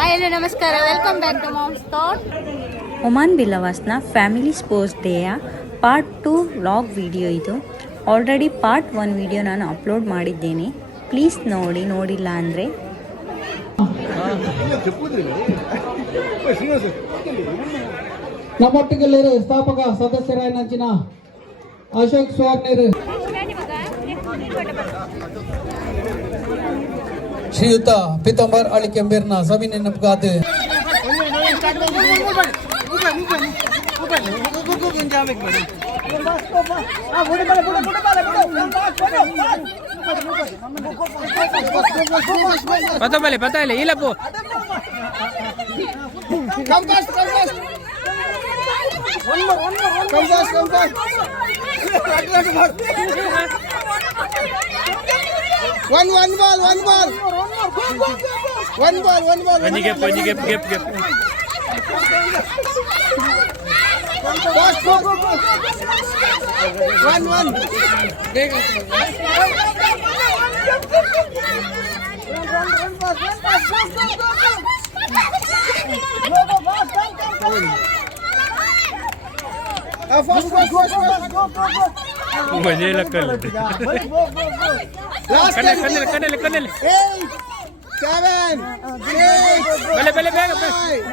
Hello ನಮಸ್ಕಾರ, welcome back to mom's thought. Oman ಬಿಲ್ಲವಾಸ್ನ family sports ಡೇಯ ಪಾರ್ಟ್ 2 ವ್ಲಾಗ್ ವಿಡಿಯೋ ಇದು. ಆಲ್ರೆಡಿ ಪಾರ್ಟ್ 1 ವಿಡಿಯೋ ನಾನು ಅಪ್ಲೋಡ್ ಮಾಡಿದ್ದೇನೆ. ಪ್ಲೀಸ್ ನೋಡಿಲ್ಲ ಅಂದರೆ. ನಮ್ಮೊಟ್ಟಿಗೆಲ್ಲಿರು ಸ್ಥಾಪಕ ಸದಸ್ಯರಾಯನಂಚಿನ ಅಶೋಕ್ ಸ್ವಾಗ್ನೇರು, ಶ್ರೀಯುತ ಪಿತಾಂಬರ್ ಅಳಿಕೆಂಬೇರ್ನ ಜಮೀನು ನೆನಪುಗಾದ पता है ये लपो Come fast. One more. Come fast. One ball. When you get. Fast, go. One. Run fast. Fast. Go. मजे लगल Last कन्ने 8, 7, 8, पहले 5, 4, 3.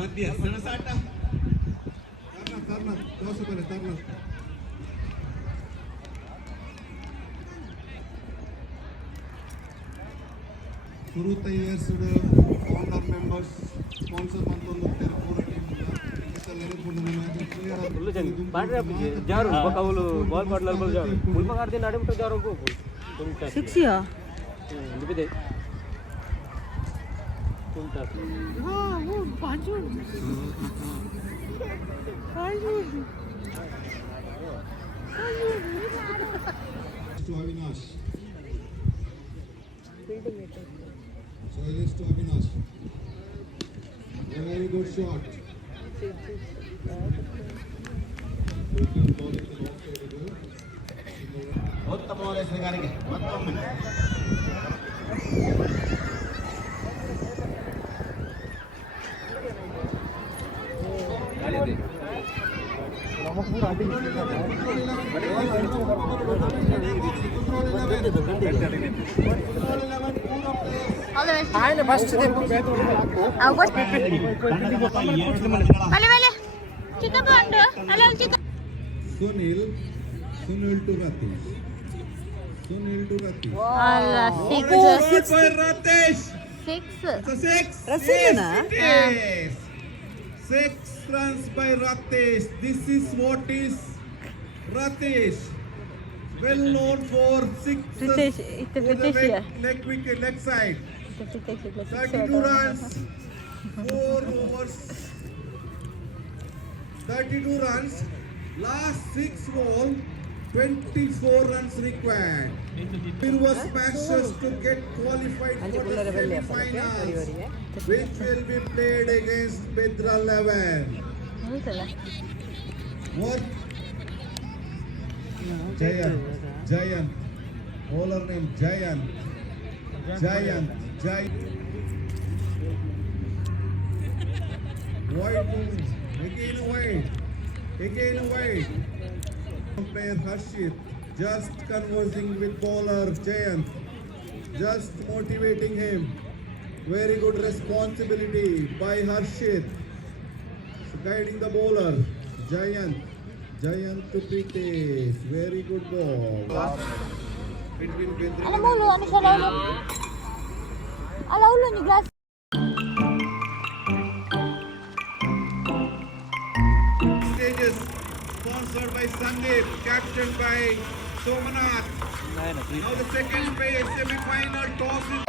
मध्य सणसाटा तरना शुरू इयर्स फौंडर मेंबर्स स्पॉन्सर मंतोंದು ಪೂರ ಟೀಮ್ ಜಾರು ಬಕೌಲು ಬಾಲ್ ಬಾಟ್ಲರ್ ಬಲ್ ಜಾರು ಮುಲ್ಮ ಗಾರ್ದಿ ನಡಿಬಿಟ್ಟು ಜಾರು ಹೋಗು ಸಿಕ್ಸಿಯಾ ಲಿಬಿದೆ ತುಂಟಾ ಓ ಬಾಜು to Avinash. So it is to Avinash. A very good shot. ಉತ್ತಮವಾದ ಎಸೆಗಾರಿಕೆ ಮತ್ತೊಮ್ಮೆ Sunil to Ratish. Sunil to Ratish. ಅಲ್ಲ Ball by Ratish. 6 It's a 6. Rasilana? Yes, it is. 6 runs by Ratish. This is what is Ratish. Well known for 6 leg wicket, leg side. 32 runs, 4 overs. 32 runs, last 6 ball, 24 runs required. It was smashes to get qualified for the semi-finals, which will be played against Pedra 11. What? Jayan. Bowler name Jayan. Wide move. Again away. Player Harshit just conversing with bowler Jayan. Just motivating him. Very good responsibility by Harshit. Guiding the bowler. Jayan to Pritesh. Very good ball. Between Pedra Ano mo, ano siya laulo? Laulo ni Glass. Stages sponsored by Sandeep, captained by Somanath. Now the second phase semi-final toss is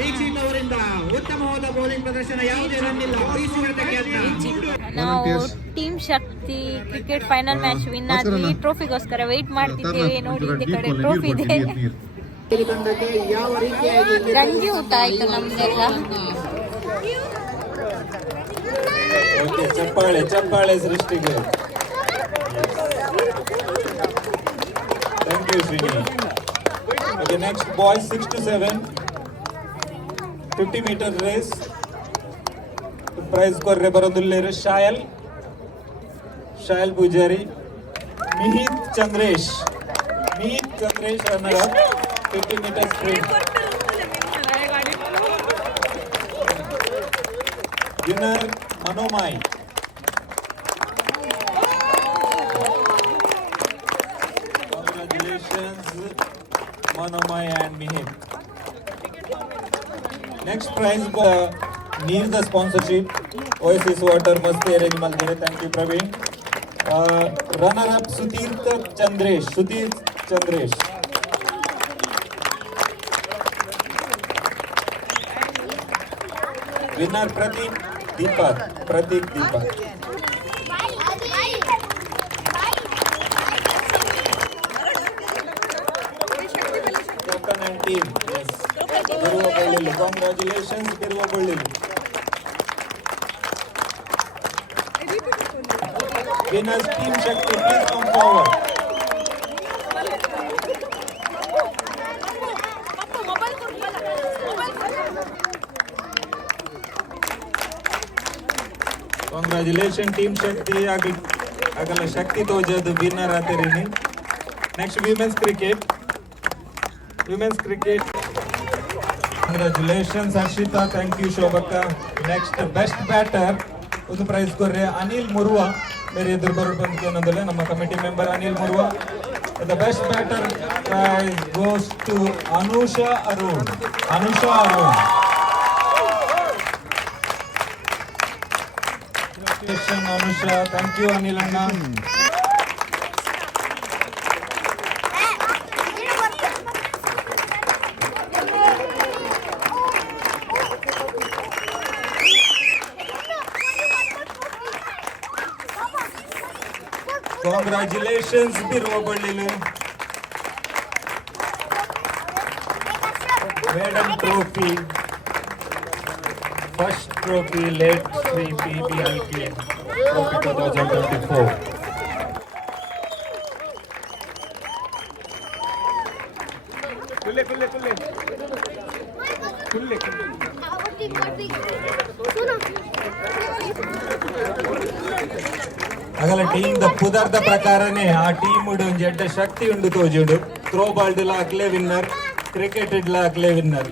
Dixit ಅವರಿಂದ ಉತ್ತಮವಾದ bowling ಪ್ರದರ್ಶನ, ಯಾವುದೇ run ಇಲ್ಲ, ಬೀಸಿದಂತೆ ಗೆದ್ದ. ನಾವು team ಶಕ್ತಿ cricket final match win ಆದ್ವಿ. ಟ್ರೋಫಿಗೋಸ್ಕರ wait ಮಾಡ್ತಿದ್ದೇವೆ. ನೋಡಿ ಈ ಕಡೆ ಟ್ರೋಫಿ ಇದೆ. ಇಲ್ಲಿ ತಂಡಕ್ಕೆ ಯಾವ ರೀತಿಯಾಗಿ ಗಂಜಿ ಊಟ ಆಯ್ತು ನಮ್ದೆಲ್ಲ. ಓಕೆ, ಚಪ್ಪಾಳೆ ಸೃಷ್ಟಿಗೆ. Thank you Srini. Okay, next boys 6 to 7 50 meter race. Prize ಕೊರ್ರೆ ಬರೋದಿಲ್ಲೇರು Shayal Poojary, Mihit Chandresh runner up 50 meter sprint. Winner Manomai. Congratulations Manomai and Mihit. Next prize needs the sponsorship. Oasis Water Masti arrange maltide. Thank you Praveen. Runner up Sutir Chandresh. Winner Pratik Deepak. Captain and team. Yes. Congratulations, Birwa Ballil. Winners Team Shakti, please come forward. Congratulations Team Shakti. Agala Shakti Toja the winner aterini. Next women's cricket. Congratulations Harshita, thank you Shobaka. Next best batter ಒಂದು prize ಕೊರ್ರೆ ಅನಿಲ್ ಮುರ್ವಾ. ಬೇರೆ ಎದುರು ಬರೋದು ಅನ್ನೋದಿಲ್ಲ, ನಮ್ಮ committee member Anil Murva. The best batter prize goes to Anusha Arun. Anusha, thank you Anil Anna. Congratulations Birwa Ballilu. Medal trophy. First trophy led Sri PBLK Trophy 2024. ಅಗಲ team the ಪುದರ್ದ ಪ್ರಕಾರನೇ ಆ ಟೀಮ್ ಉಂಡು ಒಂಜಿ ಎಡ್ಡೆ ಶಕ್ತಿ ಉಂಡು ತೋಜುಂಡು. ಥ್ರೋ ಬಾಲ್ ಡಿಲ ಹಾಕ್ಲೆ ವಿನ್ನರ್, ಕ್ರಿಕೆಟ್ ಇಡ್ಲ ಹಾಕ್ಲೆ winner.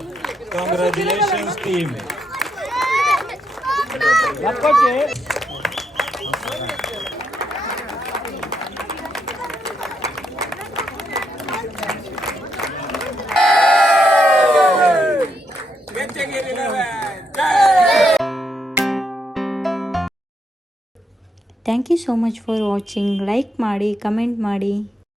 Congratulations team. Kenchagiri 11. Thank you so much for watching. Like ಮಾಡಿ, ಕಮೆಂಟ್ ಮಾಡಿ.